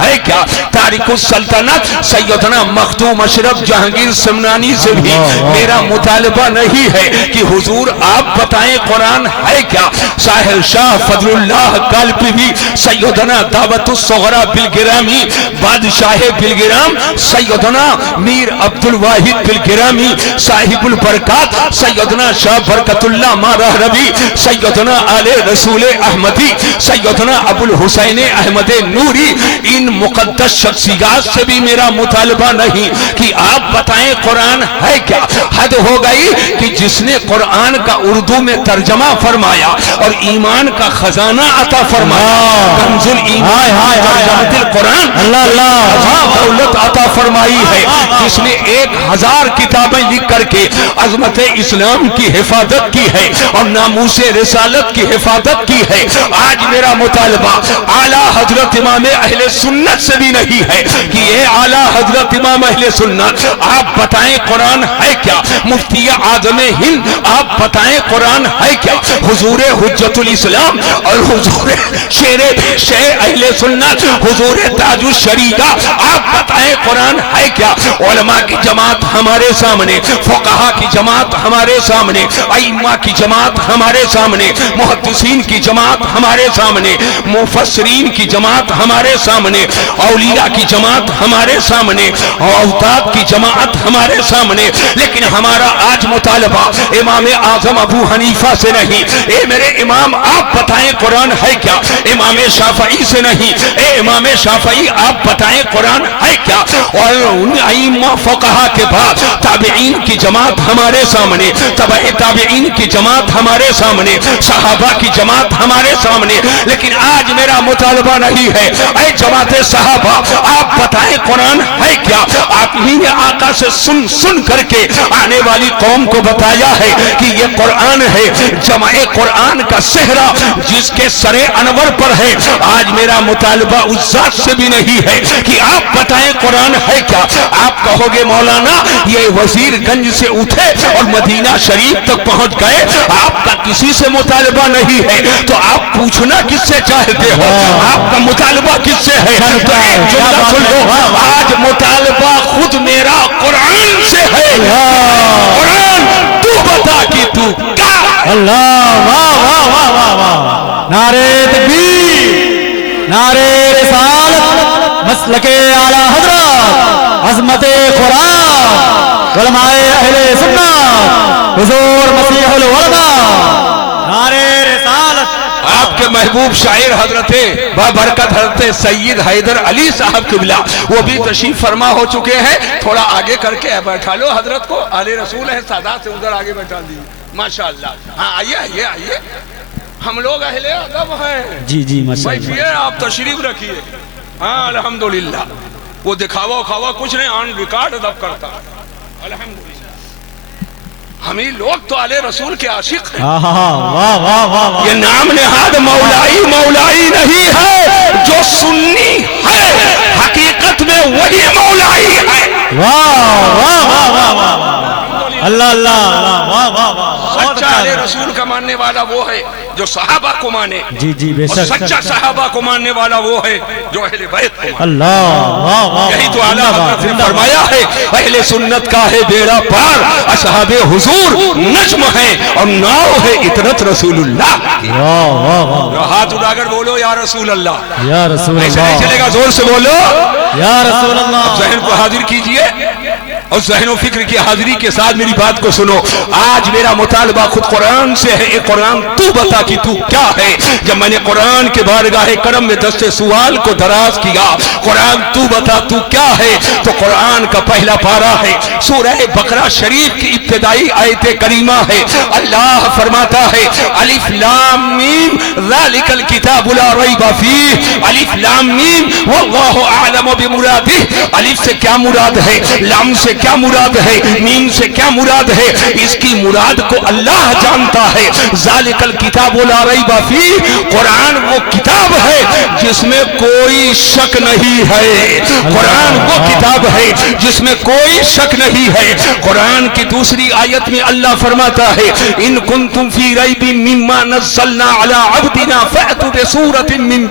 ہے کیا؟ تاریخ السلطنت سیدنا مخدوم اشرف جہانگیر سمنانی سے بھی میرا مطالبہ نہیں ہے کہ حضور آپ بتائیں قرآن ہے کیا؟ ساحر شاہ فضل اللہ کالپی بھی سیدنا دعوت الصغرا بلگرامی بادشاہ بلگرام سیدنا میر عبد الواحد بلگرامی صاحب البرکات سیدنا شاہ برکت اللہ مارہ ربی سیدنا آل رسول احمدی سیدنا ابو الحسین احمد نوری ان مقدس شخصیات سے بھی میرا مطالبہ نہیں کہ آپ بتائیں قرآن ہے کیا؟ حد ہو گئی کہ جس نے قرآن کا اردو میں ترجمہ فرمایا اور ایمان کا خزانہ عطا فرمایا کنز الایمان ترجمہ القرآن دولت عطا فرمائی ہے جس نے 1000 کتابیں لکھ کر کے عظمت اسلام کی حفاظت کی ہے اور ناموس رسالت کی حفاظت کی ہے. آج میرا مطالبہ اعلیٰ حضرت امام اہل سنت سے بھی نہیں ہے کہ یہ اعلیٰ حضرت امام اہل سنت آپ بتائیں قرآن ہے کیا؟ مفتی اعظم ہند آپ بتائیں قرآن ہے کیا؟ حضور حجت الاسلام اور حضور شیر اہل سنت حضور تاج الشریعہ آپ بتائیں قرآن ہے کیا؟ علماء کی جماعت ہمارے سامنے، فقہا کی جماعت ہمارے سامنے، ائمہ کی جماعت ہمارے سامنے، محدثین کی جماعت ہمارے سامنے، مفسرین کی جماعت ہمارے سامنے، اولیاء کی جماعت ہمارے سامنے، اوتاد کی جماعت ہمارے سامنے. لیکن ہمارا آج مطالبہ امام اعظم ابو حنیفہ سے نہیں، اے میرے امام آپ بتائیں قرآن ہے کیا؟ امام شافعی سے نہیں، اے امام شافعی آپ بتائیں قرآن ہے کیا؟ اور ان ائمہ فقہا کے بعد تابعین کی جماعت ہمارے سامنے، تبع تابعین کی جماعت ہمارے سامنے، صحابہ کی جماعت ہمارے سامنے. لیکن آج میرا مطالبہ نہیں ہے اے جماعت صحابہ آپ بتائیں قرآن ہے کیا؟ آپ ہی نے آقا سے سن کر کے آنے والی قوم کو بتایا ہے کہ یہ قرآن ہے، جمع قرآن کا صحرا جس کے سر انور پر ہے. آج میرا مطالبہ اس ذات سے بھی نہیں ہے کہ آپ بتائیں قرآن ہے کیا؟ آپ کہو گے مولانا یہ وزیر گنج سے اٹھے اور مدینہ شریف تک پہنچ گئے، آپ کا کسی سے مطالبہ نہیں ہے تو آپ پوچھنا کس سے چاہتے ہو؟ آپ کا مطالبہ کس سے ہے؟ تو ایک جملہ سن لو، آج مطالبہ خود میرا قرآن سے ہے. قرآن تو بتا کہ تو کیا؟ اللہ واہ واہ واہ واہ واہ، نعرہ تکبیر، نعرہ رسالت، مسلک اعلیٰ حضرت، عظمت قرآن، علماء اہل سنت، حضور مسیح العلماء، نعرہ رسالت. آپ کے محبوب شاعر حضرت بابرکت حضرت سید حیدر علی صاحب قبلہ وہ بھی تشریف فرما ہو چکے ہیں. تھوڑا آگے کر کے بیٹھا لو حضرت کو، آل رسول ہے سادات سے ادھر آگے بیٹھا دیجیے. ماشاءاللہ. ہاں آئیے آئیے آئیے، ہم لوگ اہل ادب ہیں. جی جی ماشاءاللہ. بیٹھیے آپ تشریف رکھیے. ہاں الحمدللہ. وہ دکھاوا کھاوا کچھ نہیں، آن ریکارڈ ادب کرتا. الحمدللہ. ہمیں لوگ تو آل رسول کے عاشق ہیں. واہ واہ واہ، یہ نام نہاد مولائی مولائی نہیں ہے، جو سنی ہے حقیقت میں وہی مولائی ہے. واہ واہ واہ واہ، اللہ اللہ، واہ واہ واہ. سچا اہل رسول کا ماننے والا وہ ہے جو صحابہ کو مانے. جی جی بے اور شک. سچا صحابہ کو ماننے والا وہ ہے جو اہل بیت کو مانے. اللہ واہ واہ. یہی تو اعلیٰ حضرت نے فرمایا ہے اہل سنت کا ہے بیڑا پار، اصحاب حضور نجم ہیں اور ناؤ ہے اطرت رسول اللہ. واہ واہ واہ، ہاتھ اٹھا کر بولو یا رسول اللہ. یا رسول ایسے نہیں اللہ، چلے گا، زور سے بولو. یا رسول اللہ. ذہن کو حاضر کیجئے اور ذہن و فکر کی حاضری کے ساتھ میری بات کو سنو. آج میرا مطالبہ خود قرآن سے ہے. اے قرآن تو بتا کہ تو کیا ہے. جب میں نے قرآن کے بارگاہ کرم میں دست سوال کو دراز کیا، قرآن تو بتا تو کیا ہے، تو قرآن کا پہلا پارہ ہے سورہ بقرہ شریف کی ابتدائی آیت کریمہ ہے. اللہ فرماتا ہے الف لام میم ذالک الکتاب لا ریب فیہ. الف لام میم واللہ اعلم بمرادہ. الف سے کیا مراد ہے، لام سے کیا مراد ہے، میم سے کیا مراد ہے، اس کی مراد کو اللہ جانتا ہے۔ ذالک الکتاب لا ریب فیہ، قرآن وہ کتاب ہے جس میں کوئی شک نہیں ہے، قرآن وہ کتاب ہے جس میں کوئی شک نہیں ہے۔ قرآن کی دوسری آیت میں اللہ فرماتا ہے ان کنتم فی ریب مما نزلنا علی عبدنا فأتوا بسورۃ من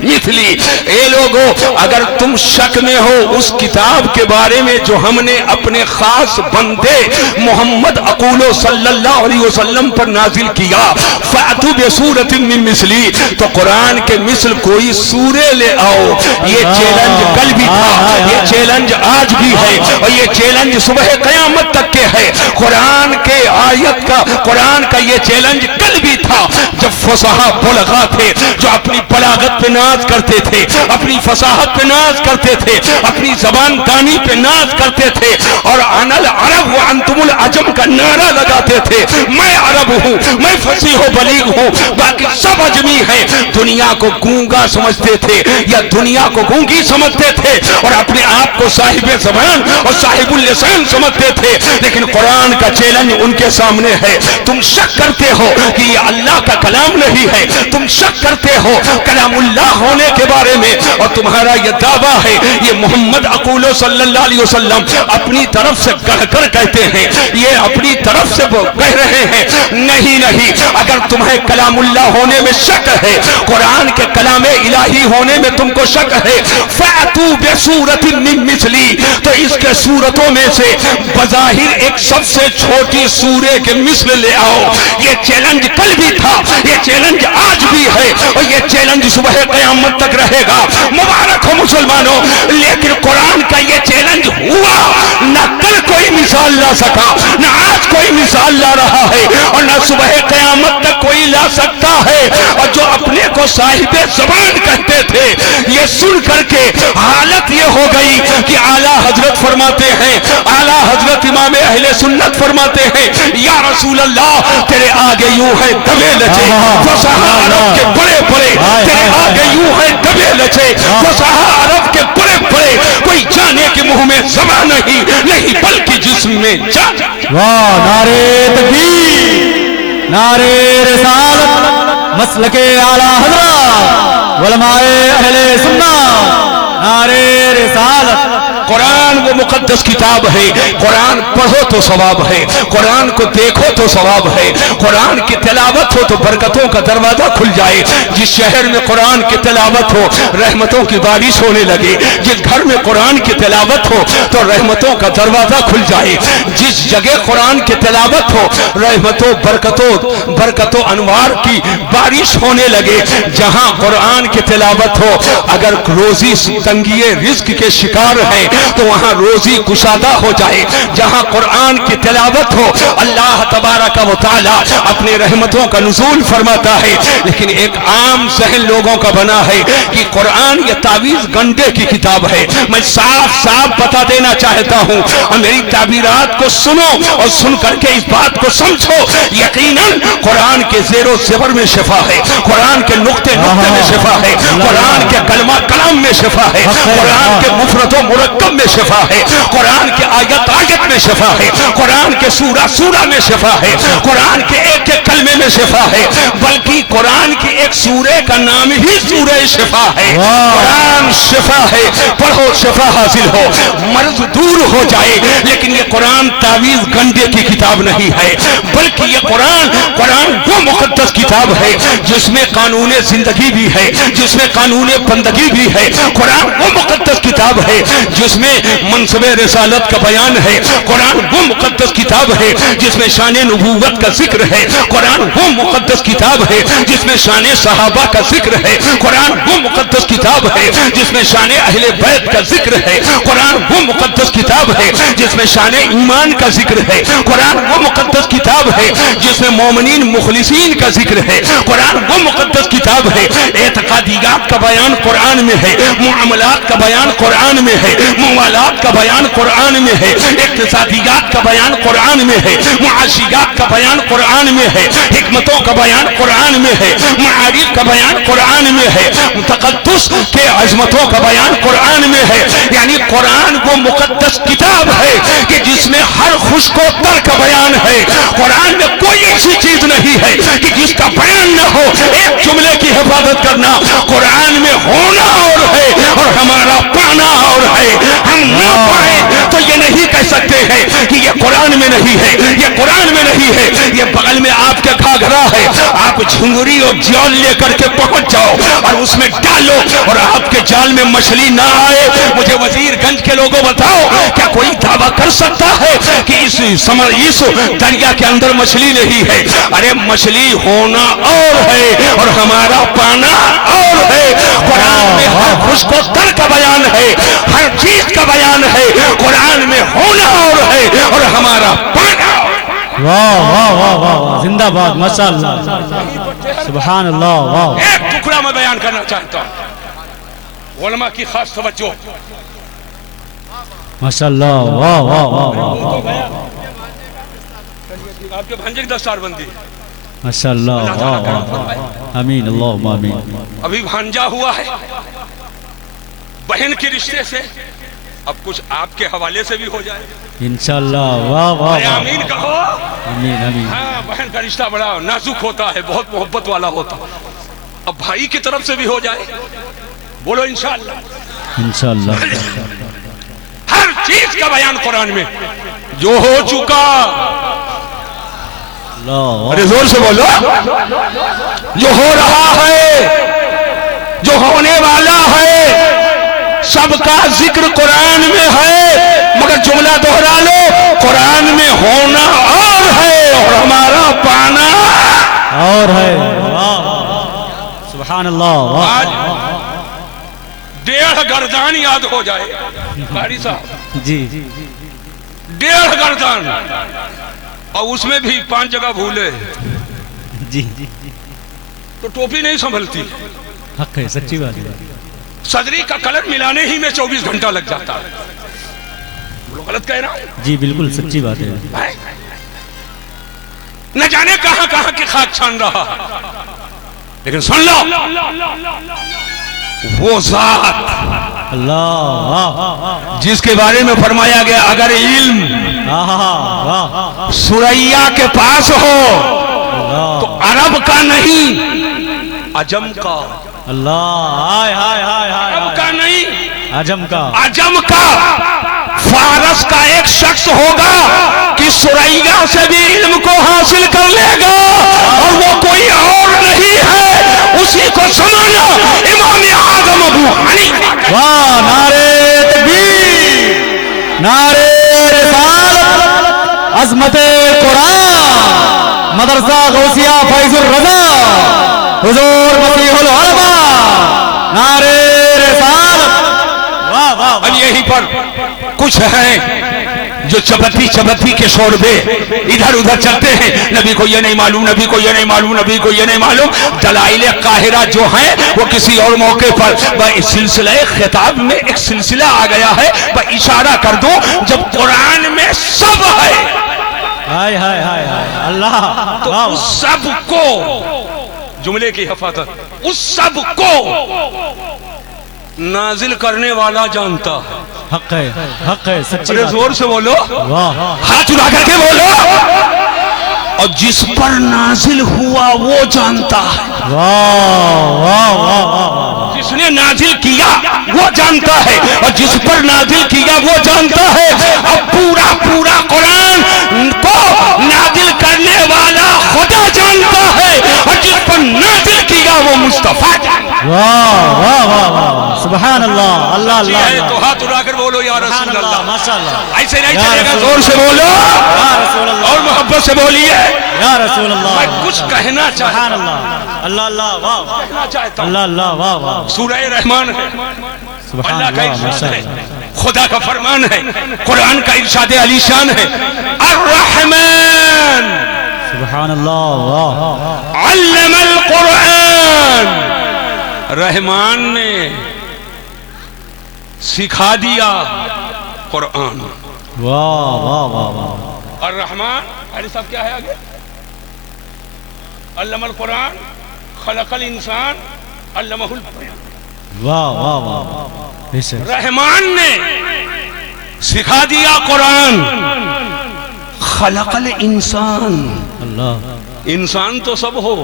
مثلی، اے لوگو اگر تم شک میں ہو اس کتاب کے بارے میں جو ہم نے اپنے خاص بندے محمد اقولو صلی اللہ علیہ وسلم پر نازل کیا، فأتوا بسورۃ من مثلی، تو قرآن کے مثل کوئی سورے لے آؤ۔ یہ چیلنج کل بھی تھا، یہ چیلنج آج بھی ہے، اور یہ چیلنج صبح قیامت تک کے ہے۔ قرآن کے آیت کا، قرآن کا یہ چیلنج کل بھی تھا جب فصحاء بلغاء تھے جو اپنی بلاغت پہ ناز کرتے تھے، اپنی فصاحت پہ ناز کرتے تھے، اپنی زبان دانی پہ ناز کرتے تھے، اور انا العرب وانتم العجم کا نعرہ لگاتے تھے، میں عرب ہوں، میں فصیح و بلیغ ہوں، باقی سب عجمی ہیں۔ دنیا کو گونگا سمجھتے تھے یا دنیا کو گونگی سمجھتے تھے اور اپنے آپ کو صاحب زبان اور صاحب اللسان سمجھتے تھے، لیکن قرآن کا چیلنج ان کے سامنے ہے۔ تم شک کرتے ہو کہ یہ اللہ کا کلام نہیں ہے، تم شک کرتے ہو کلام اللہ ہونے کے بارے میں، اور تمہارا یہ دعویٰ ہے یہ محمد اقولو صلی اللہ علیہ وسلم اپنی طرف سے کہہ کر کہتے ہیں، یہ اپنی طرف سے وہ کہہ رہے ہیں۔ نہیں نہیں، اگر تمہیں کلام اللہ ہونے میں شک ہے، قرآن کے کلام الہی ہونے میں تم کو شک ہے، فَأْتُوا بِسُورَةٍ مِّن مِّثْلِهِ، تو اس کے صورتوں میں سے بظاہر ایک سب سے چھوٹی سورے کے مثل لے آؤ۔ یہ چیلنج کل بھی تھا، یہ چیلنج آج بھی ہے، اور یہ چیلنج صبح قیامت تک رہے گا۔ مبارک ہو مسلمانوں، لیکن قرآن کا یہ چیلنج ہوا، نہ کل کوئی مثال لا سکا، نہ آج کوئی مثال لا رہا ہے، اور نہ صبح قیامت تک کوئی لا سکتا ہے۔ اور جو اپنے کو صاحب زبان کہتے تھے، یہ سن کر کے حالت یہ ہو گئی کہ اعلیٰ حضرت فرماتے ہیں، اعلیٰ حضرت امام اہل سنت فرماتے ہیں، یا رسول اللہ تیرے آگے یوں ہے دبے لچے، فصحاء عرب کے بڑے بڑے تیرے آگے یوں ہے دبے لچے، فصحاء عرب کے بڑے بڑے کوئی جانے کے منہ میں زبان نہیں بلکہ جسم میں جان۔ واہ، نعرے تکبیر، نعرے رسالت، مسلک اعلیٰ حضرات، علماء اہل سنت، نعرے رسالت۔ قرآن وہ مقدس کتاب ہے، قرآن پڑھو تو ثواب ہے، قرآن کو دیکھو تو ثواب ہے، قرآن کی تلاوت ہو تو برکتوں کا دروازہ کھل جائے۔ جس شہر میں قرآن کی تلاوت ہو رحمتوں کی بارش ہونے لگے، جس گھر میں قرآن کی تلاوت ہو تو رحمتوں کا دروازہ کھل جائے، جس جگہ قرآن کی تلاوت ہو رحمتوں برکتوں انوار کی بارش ہونے لگے۔ جہاں قرآن کی تلاوت ہو، اگر روزی تنگی رزق کے شکار ہیں تو وہاں روزی کشادہ ہو جائے۔ جہاں قرآن کی تلاوت ہو اللہ تبارک و تعالی اپنے رحمتوں کا نزول فرماتا ہے۔ لیکن ایک عام ذہن لوگوں کا بنا ہے کہ قرآن یہ تعویذ گنڈے کی کتاب ہے۔ میں صاف صاف بتا دینا چاہتا ہوں، اور میری تعبیرات کو سنو اور سن کر کے اس بات کو سمجھو، یقیناً قرآن کے زیر و زبر میں شفا ہے، قرآن کے نقطے نقطے میں شفا ہے، قرآن کے کلمہ کلام میں شفا ہے، قرآن کے مفرد و مرکب میں شفا ہے، قرآن کے آیت آیت میں شفا ہے، قرآن کے سورہ سورہ میں شفا ہے، قرآن کے ایک ایک کلمے میں شفا ہے، بلکہ قرآن کی ایک سورے کا نام ہی سورہ شفا ہے۔ قرآن شفا ہے، پڑھو شفا حاصل ہو، مرض دور ہو جائے۔ لیکن یہ قرآن تعویذ گنڈے کی کتاب نہیں ہے، بلکہ یہ قرآن وہ مقدس کتاب ہے جس میں قانون زندگی بھی ہے، جس میں قانون بندگی بھی ہے۔ قرآن وہ مقدس کتاب ہے جس میں منصب رسالت کا بیان ہے۔ قرآن وہ مقدس کتاب ہے جس میں شان نبوت کا ذکر ہے۔ قرآن وہ مقدس کتاب ہے جس میں شان صحابہ کا ذکر ہے۔ قرآن وہ مقدس کتاب ہے جس میں شان اہل بیت کا ذکر ہے۔ قرآن وہ مقدس کتاب ہے جس میں شان ایمان کا ذکر ہے۔ قرآن وہ مقدس کتاب ہے جس میں مومنین مخلصین کا ذکر ہے۔ قرآن وہ مقدس کتاب ہے، اعتقادیات کا بیان قرآن میں ہے، معاملات کا بیان قرآن میں ہے، موالات کا بیان قرآن میں ہے، اقتصادیات کا بیان قرآن میں ہے، معاشیات کا بیان قرآن میں ہے، حکمتوں کا بیان قرآن میں ہے، معارف کا بیان قرآن میں ہے، تقدس کے عظمتوں کا بیان قرآن میں ہے. یعنی قرآن وہ مقدس کتاب ہے کہ جس میں ہر خوش کو تر کا بیان ہے. قرآن میں کوئی ایسی چیز نہیں ہے کہ جس کا بیان نہ ہو. ایک جملے کی حفاظت کرنا، قرآن میں ہونا اور ہے اور ہمارا پانا اور ہے. ہم نہ پائیں تو یہ نہیں کہہ سکتے ہیں کہ یہ قرآن میں نہیں ہے، یہ قرآن میں نہیں ہے. یہ بغل میں آپ کے گھاگھرا ہے، آپ جھنگری اور جال لے کر کے پہنچ جاؤ اور اس میں ڈالو اور آپ کے جال میں مچھلی نہ آئے. مجھے وزیر گنج کے لوگوں بتاؤ، کیا کوئی دعویٰ کر سکتا ہے کہ اس دریا کے اندر مچھلی نہیں ہے؟ ارے مچھلی ہونا اور ہے اور ہمارا پانا اور ہے. قرآن میں ہر خوش کو تر کا بیان ہے، ہر چیز کا بیان ہے. قرآن میں ہونا اور ہے اور ہمارا پانا. واہ واہ واہ واہ، زندہ باد، ماشاء اللہ، سبحان اللہ. واہ، ایک ٹکڑا میں بیان کرنا چاہتا ہوں، علماء کی خاص توجہ. ماشاء اللہ. واہ واہ واہ واہ، آپ کے بھنجے کی دستار بندی. ماشاء اللہ. واہ واہ، آمین اللہم آمین. ابھی بھانجا ہوا ہے بہن کے رشتے سے، اب کچھ آپ کے حوالے سے بھی ہو جائے انشاءاللہ. واہ واہ واہ، آمین کہو. آمین آمین. ہاں، بہن کا رشتہ بڑا نازک ہوتا ہے، بہت محبت والا ہوتا. اب بھائی کی طرف سے بھی ہو جائے، بولو انشاءاللہ. انشاءاللہ. ہر چیز کا بیان قرآن میں جو ہو چکا. اللہ، ارے زور سے بولو. جو ہو رہا ہے، جو ہونے والا ہے، سب کا ذکر قرآن میں ہے. مگر جملہ دوہرا لو، قرآن میں ہونا اور ہے اور ہمارا پانا اور ہے. سبحان اللہ. آج 1.5 گردان یاد ہو جائے قاری صاحب، جی 1.5 گردان، اور اس میں بھی 5 جگہ بھولے جی، تو ٹوپی نہیں سنبھلتی. حق ہے، سچی بات ہے. صدری کا کلر ملانے ہی میں 24 گھنٹہ لگ جاتا ہے. غلط کہہ رہا ہوں؟ جی بالکل سچی بات ہے. نہ جانے کہاں کہاں کی خاک چھان رہا. لیکن سن لو، وہ ذات اللہ جس کے بارے میں فرمایا گیا اگر علم سوریا کے پاس ہو تو عرب کا نہیں عجم کا. اللہ، عرب کا نہیں عجم کا. عجم کا. فارس کا ایک شخص ہوگا کہ سوریا سے بھی علم کو حاصل کر لے گا اور وہ کوئی اور نہیں ہے، اسی کو سمانا امام اعظم ابو حنیفہ. واہ، نعرہ تکبیر، نعرہ رسالت، عظمت قرآن، مدرسہ غوثیہ فیض الرضا، حضور مسیح العلماء، نعرہ رسالت. واہ واہ. اب یہی پر کچھ ہیں جو چبتی کے شوربے ادھر ادھر چلتے ہیں. نبی کو یہ نہیں معلوم، نبی کو یہ نہیں معلوم، نبی کو یہ نہیں معلوم. دلائل قاہرہ جو ہیں وہ کسی اور موقع پر سلسلہ خطاب میں ایک سلسلہ آ گیا ہے، اشارہ کر دوں جب قرآن میں سب ہے ہائے ہائے ہائے ہائے اللہ. تو اس سب کو، جملے کی حفاظت، اس سب کو نازل کرنے والا جانتا ہے. حق ہے، حق ہے، سچی ارے بات. زور سے بولو، واہ ہاتھ اٹھا کر کے بولو. اور جس پر نازل ہوا وہ جانتا ہے. واہ واہ واہ. جس نے نازل کیا وہ جانتا ہے اور جس پر نازل کیا وہ جانتا ہے. اب پورا قرآن کو نازل کرنے والا خدا جانتا ہے اور جس پر نازل کیا وہ مصطفیٰ جانتا ہے. واہ واہ واہ واہ، سبحان اللہ. اللہ اللہ. تو ہاتھ اٹھا کر بولو یا رسول اللہ. ماشاء اللہ. ایسے نہیں چلے گا، زور سے بولو یا رسول اللہ، اور محبت سے بولیے. یا رسول اللہ. میں کچھ کہنا چاہتا سبحان اللہ. اللہ اللہ. واہ واہ. کہنا چاہتا ہوں. اللہ اللہ. واہ واہ. سورہ رحمان ہے، سبحان اللہ کا اللہ. ارشاد ماشاء ہے، اللہ. خدا کا فرمان ہے، قرآن کا ارشاد علی شان ہے. الرحمن سبحان اللہ. واہ. علم القرآن. رحمان نے سکھا دیا قرآن. واہ واہ واہ واہ. الرحمن علی صاحب کیا ہے آگے؟ علم القرآن خلق الانسان علمہ البیان. واہ واہ واہ. رحمان نے سکھا دیا قرآن. خلق الانسان. اللہ. انسان تو سب ہو.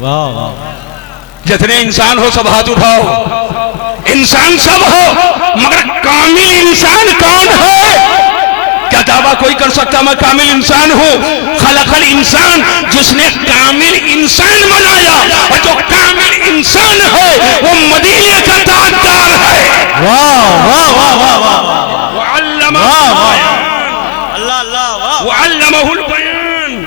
واہ واہ. جتنے انسان ہو سب ہاتھ اٹھاؤ. انسان سب ہو مگر کامل انسان کون ہے؟ کیا دعویٰ کوئی کر سکتا میں کامل انسان ہوں؟ خلق الانسان جس نے کامل انسان بنایا، اور جو کامل انسان ہے وہ مدینے کا تاجدار ہے. واہ واہ واہ واہ واہ. وعلمہ اللہ اللہ. وعلمہ البیان.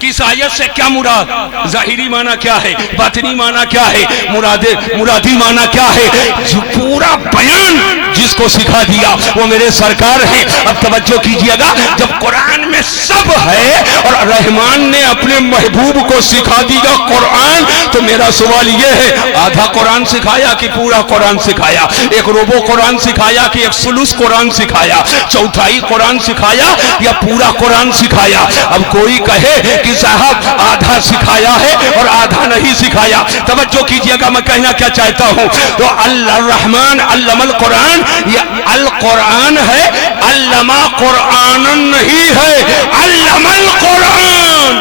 کس آیت سے کیا مراد؟ ظاہری معنی کیا ہے، باطنی معنی کیا ہے، مرادی معنی کیا ہے؟ جو پورا بیان جس کو سکھا دیا وہ میرے سرکار ہیں. اب توجہ کیجئے گا، جب قرآن میں سب ہے اور رحمان نے اپنے محبوب کو سکھا دیا قرآن، تو میرا سوال یہ ہے آدھا قرآن سکھایا کہ پورا قرآن سکھایا؟ ایک ربع قرآن سکھایا کہ ایک ثلث قرآن سکھایا؟ چوتھائی قرآن سکھایا یا پورا قرآن سکھایا؟ اب کوئی کہے کہ صاحب آدھا سکھایا ہے اور آدھا نہیں سکھایا. توجہ کیجئے گا میں کہنا کیا چاہتا ہوں. تو الرحمن علم القرآن، یہ القرآن ہے، علمہ قرآن نہیں ہے، علم القرآن.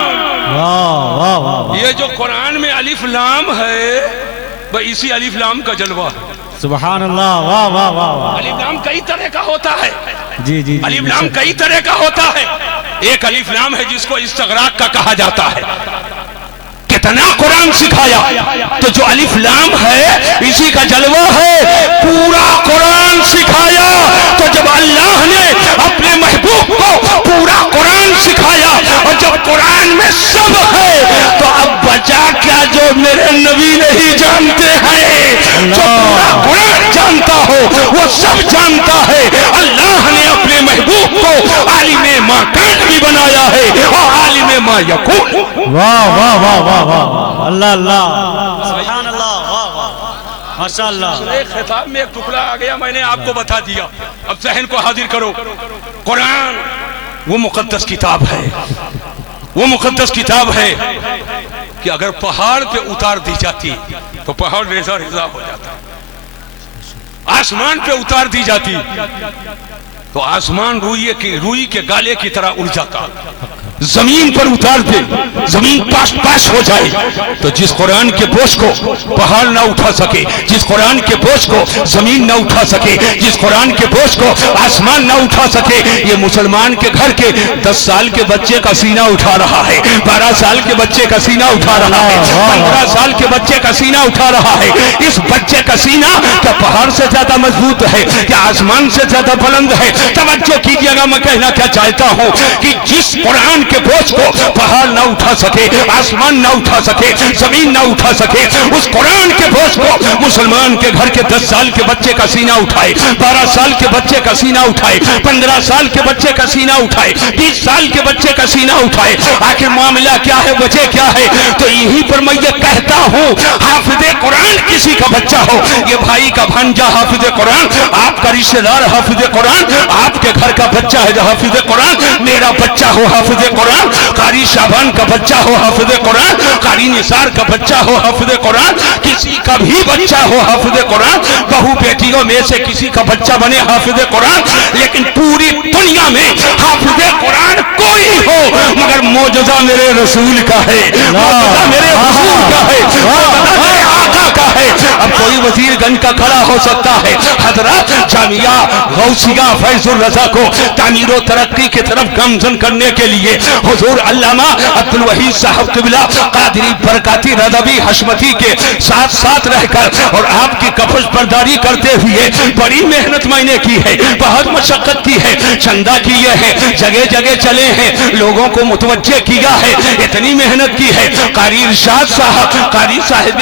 واہ واہ واہ. یہ جو قرآن میں الف لام ہے وہ اسی الف لام کا جلوہ ہے. سبحان اللہ. واہ واہ واہ. الف لام کئی طرح کا ہوتا ہے. جی جی. الف لام کئی طرح کا ہوتا ہے. ایک الف لام ہے جس کو استغراق کا کہا جاتا ہے. کتنا قرآن سکھایا. تو جو الف لام ہے اسی کا جلوہ ہے. پورا قرآن سکھایا. تو جب اللہ نے اپنے محبوب کو پورا قرآن سکھایا اور جب قرآن میں سب ہے تو اب بچا کیا جو میرے نبی نہیں جانتے ہیں؟ جو پورا قرآن جانتا ہو وہ سب جانتا ہے. اللہ نے اپنے محبوب کو عالم ما کان بھی بنایا ہے اور عالم ما یکون. واہ واہ واہ واہ واہ. اللہ اللہ. سبحان اللہ. واہ واہ. ماشاء اللہ. ایک خطاب میں ایک ٹکڑا آ گیا، میں نے آپ کو بتا دیا. اب ذہن کو حاضر کرو. قرآن وہ مقدس کتاب ہے، وہ مقدس کتاب ہے کہ اگر پہاڑ پہ اتار دی جاتی تو پہاڑ ریزہ ریزہ ہو جاتا. آسمان پہ اتار دی جاتی تو آسمان روئی کے گالے کی طرح اڑ جاتا. زمین پر اتار دے زمین پاس پاس ہو جائے تو جس قرآن کے بوجھ کو پہاڑ نہ اٹھا سکے، جس قرآن کے بوجھ کو زمین نہ اٹھا سکے، جس قرآن کے بوجھ کو آسمان نہ اٹھا سکے، یہ مسلمان کے گھر کے 10 سال کے بچے کا سینہ اٹھا رہا ہے، 12 سال کے بچے کا سینہ اٹھا رہا ہے، 15 سال کے بچے کا سینہ اٹھا رہا ہے. اس بچے کا سینہ کیا پہاڑ سے زیادہ مضبوط ہے؟ کیا آسمان سے زیادہ بلند ہے؟ توجہ کیجئے گا، میں کہنا کیا چاہتا ہوں کہ جس قرآن کے بوجھ کو پہاڑ نہ اٹھا سکے، آسمان نہ اٹھا سکے، زمین نہ اٹھا سکے، اس قرآن کے بوجھ کو مسلمان کے گھر کے 10 سال کے بچے کا سینہ اٹھائے، 12 سال کے بچے کا سینہ اٹھائے، 15 سال کے بچے کا سینہ اٹھائے، 20 سال کے بچے کا سینہ اٹھائے. آخر معاملہ کیا ہے، وجہ کیا ہے؟ تو یہی پر میں یہ کہتا ہوں حافظ قرآن کسی کا بچہ ہو، یہ بھائی کا بھانجا حافظ قرآن، آپ کا رشتہ دار حافظ قرآن، آپ کے گھر کا بچہ ہے جو حافظ قرآن، میرا بچہ ہو حافظ قرآن، قاری شعبان کا بچہ ہو حافظ قرآن، قاری نثار کا بچہ ہو حافظ قرآن، کسی کا بھی بچہ ہو حافظ قرآن، بہو بیٹیوں میں سے کسی کا بچہ بنے حافظ قرآن، لیکن پوری دنیا میں حافظ قرآن کوئی ہو مگر معجزہ میرے رسول کا ہے، معجزہ میرے حضور کا ہے، معجزہ میرے آقا کا ہے. اب کوئی وزیر گنج کا کھڑا ہو سکتا ہے، حضرات جامعہ غوثیہ فیض الرضا کو تعمیر و ترقی کی طرف گامزن کرنے کے لیے حضور علامہ عبدالوحید صاحب قبلہ قادری برکاتی رضوی حشمتی کے ساتھ رہ کر اور آپ کی کفش برداری کرتے ہوئے بڑی محنت میں نے کی ہے، بہت مشقت کی ہے، چندہ کیے ہیں، جگہ جگہ چلے ہیں، لوگوں کو متوجہ کیا ہے، اتنی محنت کی ہے. قاری ارشاد صاحب، قاری صاحب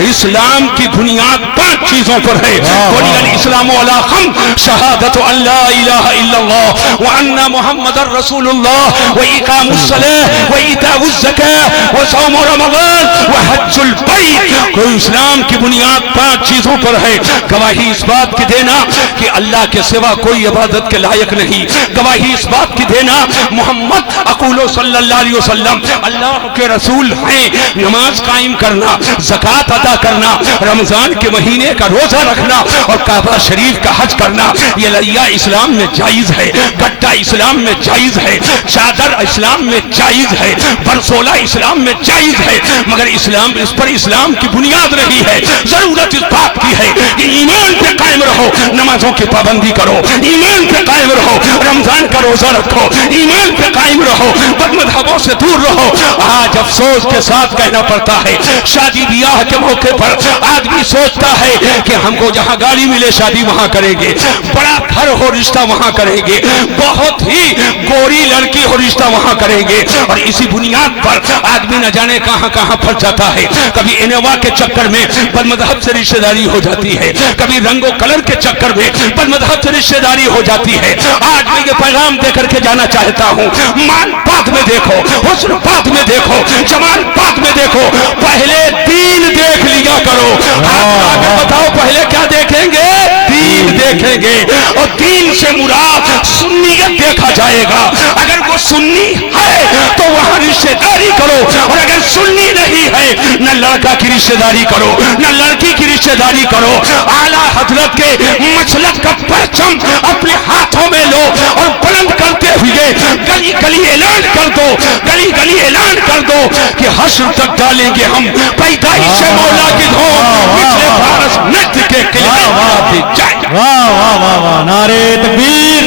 اسلام کی بنیاد 5 چیزوں پر ہے. بنی الاسلام علی 5: شہادت ان لا الہ الا اللہ وان محمد رسول اللہ واقام الصلاۃ وایتاء الزکاۃ وصوم رمضان وحج البیت. کوئی اسلام کی بنیاد 5 چیزوں پر ہے. گواہی اس بات کی دینا کہ اللہ کے سوا کوئی عبادت کے لائق نہیں. گواہی اس بات کی دینا محمد اقول صلی اللہ علیہ وسلم اللہ کے رسول ہیں. نماز قائم کرنا، زکوٰۃ ادا کرنا، رمضان کے مہینے کا روزہ رکھنا اور کعبہ شریف کا حج کرنا، یہ لیا اسلام میں جائز ہے. گٹا اسلام میں جائز ہے. چادر اسلام میں جائز ہے. برسولہ اسلام میں جائز ہے. مگر اسلام اس پر اسلام کی بنیاد نہیں ہے. ضرورت اس بات کی ہے کہ ایمان پہ قائم رہو، نمازوں کی پابندی کرو، ایمان پہ قائم رہو، رمضان کا روزہ رکھو، ایمان پہ قائم رہو، بد مذہبوں سے دور رہو. آج افسوس کے ساتھ کہنا پڑتا ہے شادی بیاہ کے موقع پر آدمی سوچتا ہے کہ ہم کو جہاں گاڑی ملے شادی وہاں کریں گے، بڑا گھر ہو رشتہ وہاں کریں گے، بہت ہی گوری لڑکی ہو رشتہ وہاں کریں گے. اور اسی بنیاد پر آدمی نہ جانے کہاں کہاں پھنس جاتا ہے. کبھی انووا کے چکر میں بد مذہب سے رشتہ داری ہو جاتی ہے، کبھی رنگ و کلر کے چکر میں بد مذہب سے رشتہ داری ہو جاتی ہے. آج میں یہ پیغام دے کر کے جانا چاہتا ہوں، مان پاک میں دیکھو، حسن پاک میں دیکھو، جمال پاک میں دیکھو. پہلے دین دیکھ لیا کرو. آگے بتاؤ پہلے کیا دیکھیں گے؟ دین دیکھیں گے. اور دین سے مراد سنیت دیکھا جائے گا. اگر وہ سنی ہے تو وہاں رشتہ داری کرو، اور اگر سنی نہیں ہے نہ لڑکا کی رشتہ داری کرو نہ لڑکی کی رشتہ داری کرو. اعلیٰ حضرت کے مسلک کا پرچم اپنے ہاتھوں میں لو اور بلند کرتے ہوئے گلی گلی اعلان کر دو، گلی گلی اعلان کر دو کہ حشر تک ڈالیں گے ہم پیدائش مولا کی دھوم مثل فارس نت کے کلمات جائیں. واہ واہ واہ واہ. نعرے تکبیر،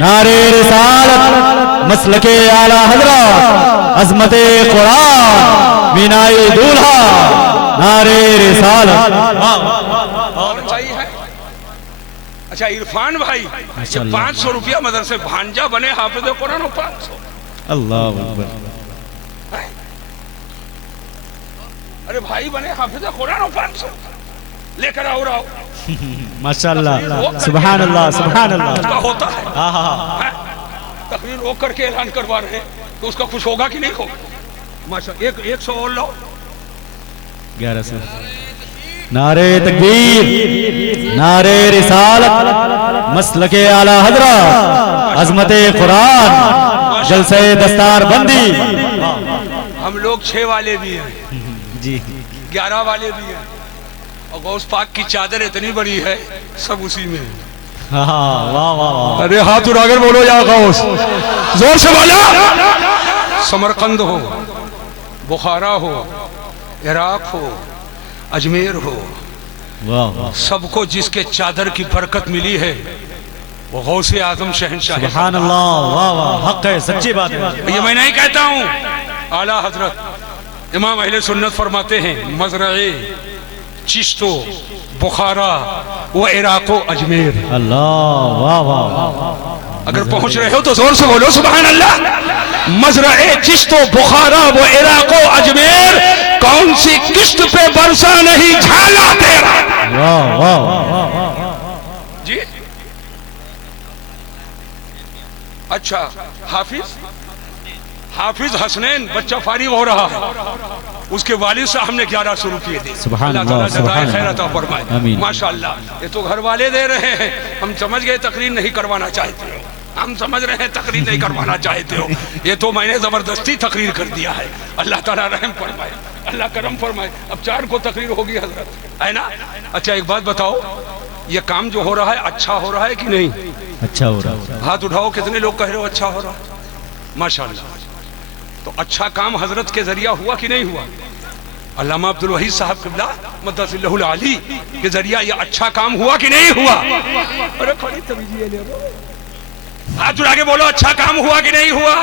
نعرے رسالت، مسلک اعلیٰ حضرت، عظمت قرآن، مینائے دولہا، نعرے رسالت. اچھا عرفان بھائی، 500 روپیہ مدرسے بھانجا بنے حافظ قرآن. 500 اللہ اکبر. ارے بھائی بنے حافظ قرآن 500 لے کر آؤ رہو. ماشاءاللہ، سبحان اللہ، سبحان اللہ. اس کا ہوتا ہے تقریر روک کر کے اعلان کروا رہے ہیں تو اس کا کچھ ہوگا کہ نہیں ہوگا؟ ماشاءاللہ. 100 اور لاؤ. 1100. نعرے تکبیر، نعرے رسالت، مسلک اعلیٰ حضرت، عظمت قرآن، جلسہ دستار بندی. ہم لوگ 6 والے بھی ہیں جی، 11 والے بھی ہیں، اور غوث پاک کی چادر اتنی بڑی ہے سب اسی میں ہے. واہ واہ واہ. ارے ہاتھ اٹھا کر بولو یا غوث، زور سے بولا. سمرقند ہو، بخارا ہو، عراق ہو، اجمیر ہو، سب کو جس کے چادر کی برکت ملی ہے وہ غوث اعظم شہنشاہ. سبحان اللہ. واہ واہ، حق ہے، سچی بات ہے. یہ میں نہیں کہتا ہوں، اعلیٰ حضرت امام اہل سنت فرماتے ہیں مزرع چشت و بخارا و عراق و اجمیر. اللہ، واہ واہ. اگر پہنچ رہے ہو تو زور سے بولو سبحان اللہ. مزرع چشت و بخارا و عراق و اجمیر، کون سی قسط پہ برسا نہیں جھالا تیرا. واہ واہ. جی اچھا. حافظ حسنین بچہ فارغ ہو رہا ہے، اس کے والد سے ہم نے 1100 روپیے دی. سبحان اللہ تعالیٰ اللہ، سبحان جزائے خیر اللہ. عطا فرمائے. آمین. ماشاءاللہ. یہ تو گھر والے دے رہے ہیں، ہم سمجھ گئے تقریر نہیں کروانا چاہتے ہو. ہم سمجھ رہے ہیں تقریر نہیں کروانا چاہتے ہو. یہ تو میں نے زبردستی تقریر کر دیا ہے. اللہ تعالیٰ رحم فرمائے، اللہ کرم فرمائے. اب 4 کو تقریر ہوگی حضرت، ہے نا. اچھا ایک بات بتاؤ، یہ کام جو ہو رہا ہے اچھا ہو رہا ہے کہ نہیں؟ اچھا ہو رہا ہے. ہاتھ اٹھاؤ کتنے لوگ کہہ رہے ہو اچھا ہو رہا ہے. ماشاءاللہ. تو اچھا کام حضرت کے ذریعہ ہوا کہ نہیں ہوا؟ علامہ عبدالوحید صاحب قبلہ مقدس اللہ العالی کے ذریعہ یہ اچھا کام ہوا کہ نہیں ہوا؟ ارے کھڑی توجیہ لے رہو، ہاتھ اٹھا کے بولو اچھا کام ہوا کہ نہیں ہوا؟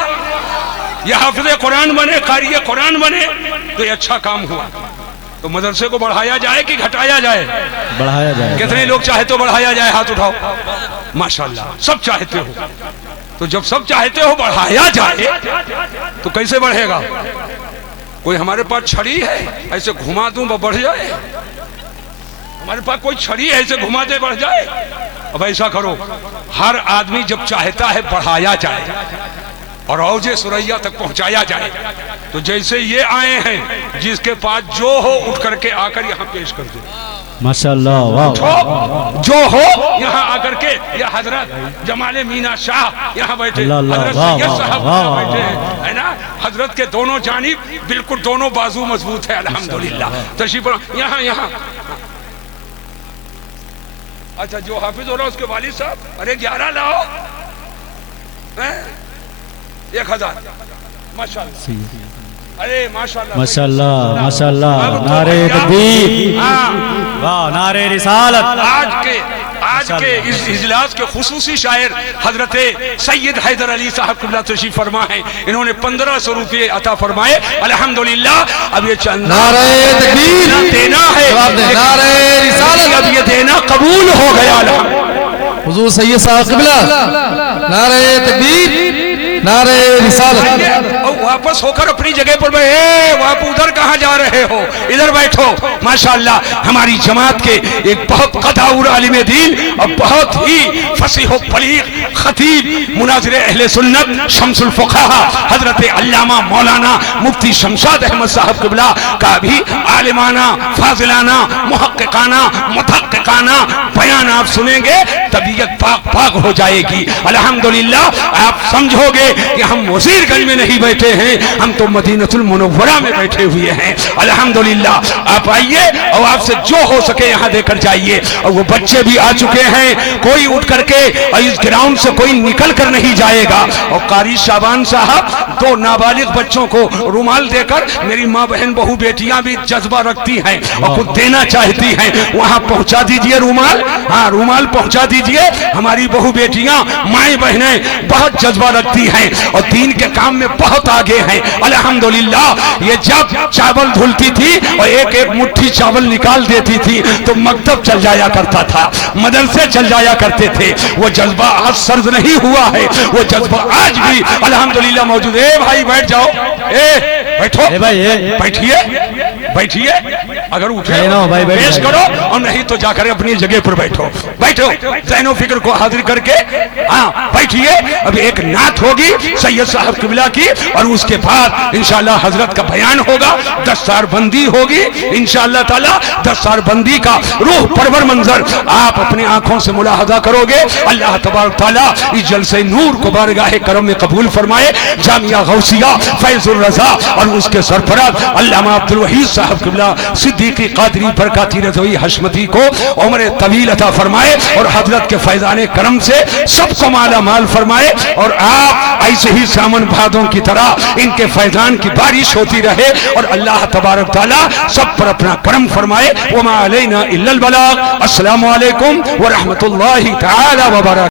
یہ حافظ قرآن بنے، قاری قرآن بنے تو یہ اچھا کام ہوا. تو مدرسے کو بڑھایا جائے کہ گھٹایا جائے؟ بڑھایا جائے. کتنے لوگ چاہتے ہو بڑھایا جائے؟ ہاتھ اٹھاؤ. ماشاءاللہ سب چاہتے ہو. تو جب سب چاہتے ہو بڑھایا جائے تو کیسے بڑھے گا؟ کوئی ہمارے پاس چھڑی ہے ایسے گھما دوں وہ بڑھ جائے؟ ہمارے پاس کوئی چھڑی ہے ایسے گھما دے بڑھ جائے؟ اب ایسا کرو، ہر آدمی جب چاہتا ہے بڑھایا جائے اور اوج ثریا تک پہنچایا جائے، تو جیسے یہ آئے ہیں جس کے پاس جو ہو اٹھ کر کے آ کر یہاں پیش کر دے، ماشاءاللہ، واہ جو ہو یہاں آ کر کے. یا حضرت جمال مینا شاہ یہاں بیٹھے، حضرت سید صاحب یہاں بیٹھے ہیں، ہے نا؟ حضرت کے دونوں جانب بالکل دونوں بازو مضبوط ہے الحمدللہ. تشریف یہاں اچھا جو حافظ ہو رہا اس کے والد صاحب، ارے 11 لاؤ، 1000 ماشاءاللہ. ارے ماشاءاللہ ماشاءاللہ ماشاءاللہ، نعرہ تکبیر، واہ، نعرہ رسالت. آج کے اس اجلاس کے خصوصی شاعر حضرت سید حیدر علی صاحب قبلہ تشریف فرما ہیں، انہوں نے 1500 روپے عطا فرمائے الحمدللہ. اب یہ چند نعرہ تکبیر دینا ہے، نعرہ رسالت، اب یہ دینا قبول ہو گیا الحمدللہ. حضور سید صاحب قبلہ، نعرہ تکبیر، نعرہ رسالت. اور واپس ہو کر اپنی جگہ پر آپ ادھر کہاں جا رہے ہو؟ ادھر بیٹھو. ماشاءاللہ ہماری جماعت کے ایک بہت قداور عالم دین اور بہت ہی فصیح و بلیغ خطیب مناظر اہل سنت شمس الفقہا حضرت علامہ مولانا مفتی شمشاد احمد صاحب قبلہ کا بھی عالمانہ، فاضلانہ، محققانہ، متحققانہ بیان آپ سنیں گے، طبیعت پاک پاک ہو جائے گی الحمدللہ. آپ سمجھو گے کہ ہم وزیر گنج میں نہیں بیٹھے ہیں، ہم تو مدینہ المنورہ میں بیٹھے ہوئے ہیں الحمدللہ. آپ آئیے اور آپ سے جو ہو سکے یہاں دے کر جائیے. اور وہ بچے بھی آ چکے ہیں، کوئی اٹھ کر کے اس گراؤنڈ سے کوئی نکل کر نہیں جائے گا. اور قاری شعبان صاحب 2 نابالغ بچوں کو رومال دے کر، میری ماں بہن بہو بیٹیاں بھی جذبہ رکھتی ہیں اور خود دینا چاہتی ہیں، وہاں پہنچا دیجئے رومال. ہاں رومال پہنچا دیجئے. ہماری بہو بیٹیاں مائیں بہنیں بہت جذبہ رکھتی ہیں اور دین کے کام میں بہت آگے ہیں الحمدللہ. یہ جب چاول دھلتی تھی اور ایک ایک مٹھی چاول نکال دیتی تھی تو مکتب چل جایا کرتا تھا، مدرسے چل جایا کرتے تھے. وہ جذبہ آج سرد نہیں ہوا ہے، وہ جذبہ آج بھی الحمدللہ موجود ہے. بھائی بیٹھ جاؤ، بیٹھو، بیٹھیے. اگر اٹھے پیش کرو اور نہیں تو جا کر اپنی جگہ پر بیٹھو. ذہن و فکر کو حاضر کر کے ہاں بیٹھیے. اب ایک نعت ہوگی سید صاحب قبلہ کی اور اس کے بعد انشاءاللہ حضرت کا بیان ہوگا، دستار بندی ہوگی انشاءاللہ تعالی. دستار بندی کا روح پرور منظر آپ اپنی آنکھوں سے ملاحظہ کرو گے. اللہ تبارک تعالی اس جلسے نور کو بارگاہ کرم میں قبول فرمائے. جامعہ غوثیہ فیض الرضا اور اس کے سرپرست علامہ عبدالوحید صاحب قبلہ صدیقی قادری برکاتی رضوی حشمتی کو عمر طویل عطا فرمائے اور حضرت کے فیضان کرم سے سب کو مالا مال فرمائے. اور آپ ایسے ہی سامن بھادوں کی طرح ان کے فیضان کی بارش ہوتی رہے اور اللہ تبارک تعالی سب پر اپنا کرم فرمائے. وما علینا الا البلاغ. السلام علیکم ورحمۃ اللہ تعالی وبرکاتہ.